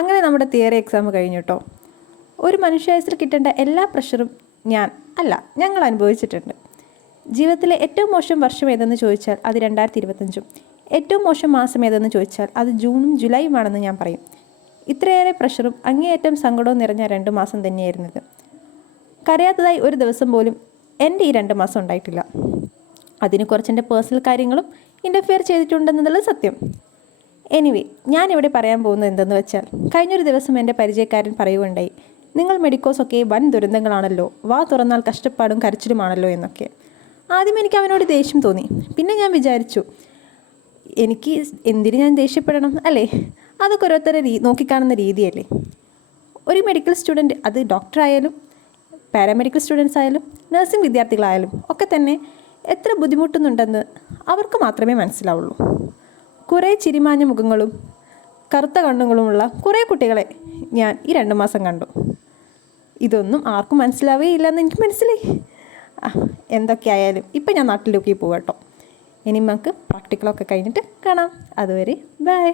അങ്ങനെ നമ്മുടെ theory exam കഴിഞ്ഞു കേട്ടോ. ഒരു മനുഷ്യായുസ്സിൽ കിട്ടേണ്ട എല്ലാ പ്രഷറും ഞങ്ങൾ അനുഭവിച്ചിട്ടുണ്ട്. ജീവിതത്തിലെ ഏറ്റവും മോശം വർഷം ഏതെന്ന് ചോദിച്ചാൽ അത് 2025. ഏറ്റവും മോശം മാസം ഏതെന്ന് ചോദിച്ചാൽ അത് ജൂണും ജൂലൈയുമാണെന്ന് ഞാൻ പറയും. ഇത്രയേറെ പ്രഷറും അങ്ങേയറ്റം സങ്കടവും നിറഞ്ഞ 2 മാസം തന്നെയായിരുന്നത്. കരയാത്തതായി ഒരു ദിവസം പോലും എൻ്റെ ഈ 2 മാസം ഉണ്ടായിട്ടില്ല. അതിന് കുറച്ച് എൻ്റെ പേഴ്സണൽ കാര്യങ്ങളും ഇൻ്റർഫിയർ ചെയ്തിട്ടുണ്ടെന്നുള്ളത് സത്യം. എനിവേ, ഞാനിവിടെ പറയാൻ പോകുന്നത് എന്തെന്ന് വെച്ചാൽ, കഴിഞ്ഞൊരു ദിവസം എൻ്റെ പരിചയക്കാരൻ പറയുകയുണ്ടായി, നിങ്ങൾ മെഡിക്കോസൊക്കെ വൻ ദുരന്തങ്ങളാണല്ലോ, വാ തുറന്നാൽ കഷ്ടപ്പാടും കരച്ചിലുമാണല്ലോ എന്നൊക്കെ. ആദ്യം എനിക്ക് അവനോട് ദേഷ്യം തോന്നി. പിന്നെ ഞാൻ വിചാരിച്ചു, എനിക്ക് എന്തിന് ഞാൻ ദേഷ്യപ്പെടണം അല്ലേ? അതൊക്കെ ഓരോരുത്തരെ നോക്കിക്കാണുന്ന രീതിയല്ലേ. ഒരു മെഡിക്കൽ സ്റ്റുഡൻറ്റ്, അത് ഡോക്ടറായാലും പാരാമെഡിക്കൽ സ്റ്റുഡൻസ് ആയാലും നഴ്സിംഗ് വിദ്യാർത്ഥികളായാലും ഒക്കെ തന്നെ എത്ര ബുദ്ധിമുട്ടുന്നുണ്ടെന്ന് അവർക്ക് മാത്രമേ മനസ്സിലാവുള്ളൂ. കുറേ ചിരിമാഞ്ഞ മുഖങ്ങളും കറുത്ത കണ്ണുകളുമുള്ള കുറേ കുട്ടികളെ ഞാൻ ഈ 2 മാസം കണ്ടു. ഇതൊന്നും ആർക്കും മനസ്സിലാവുകയില്ലെന്ന് എനിക്ക് മനസ്സിലായി. എന്തൊക്കെയായാലും ഇപ്പം ഞാൻ നാട്ടിലേക്ക് പോകാം കേട്ടോ. ഇനി നമുക്ക് പ്രാക്ടിക്കലൊക്കെ കഴിഞ്ഞിട്ട് കാണാം. അതുവരെ ബൈ.